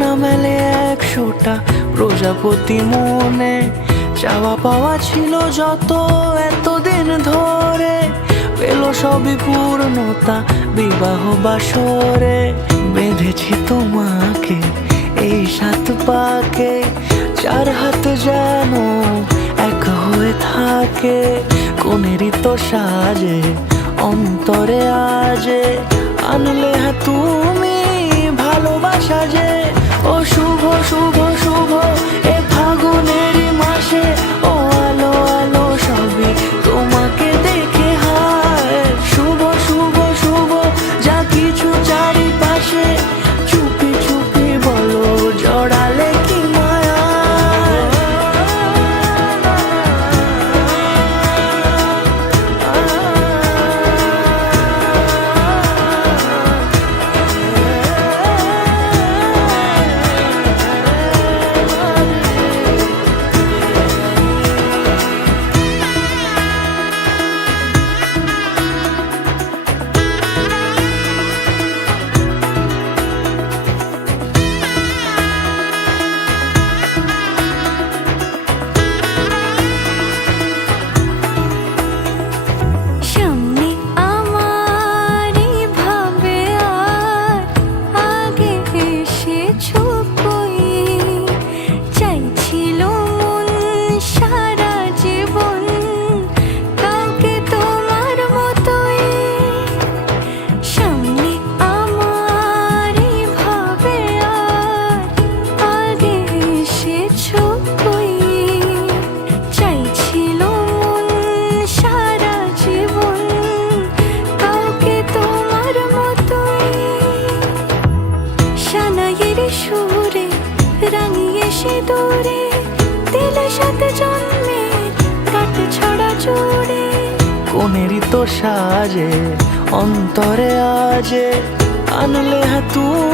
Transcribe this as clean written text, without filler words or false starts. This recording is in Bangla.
না মেলে 100টা প্রজাপতি মনে, চাওয়া পাওয়া ছিল যত এতদিন ধরে, পেল সবই পূর্ণতা বিবাহ বাসরে। বেঁধেছি তোমাকে এই 7 পাকে, 4 হাত যেন এক হয়ে থাকে। কোনেরই তো সাজে অন্তরে আজে, আনলে তুমি ভালোবাসা যে। ও শুভ শুভ শুভ এ ফাগুনেরই মাসে, ও আলো আলো সবই তোমাকে দেখে হায়। শুভ শুভ শুভ যা কিছু চারিপাশে, চুপি চুপি বলো জড়ালে কি মায়া। সুরে রাঙিয়ে সে দূরে দিলে 7 জন্মের কাট ছড়া জোড়ে। কোনেরই তো সাজে অন্তরে আজে, আনলে তুমি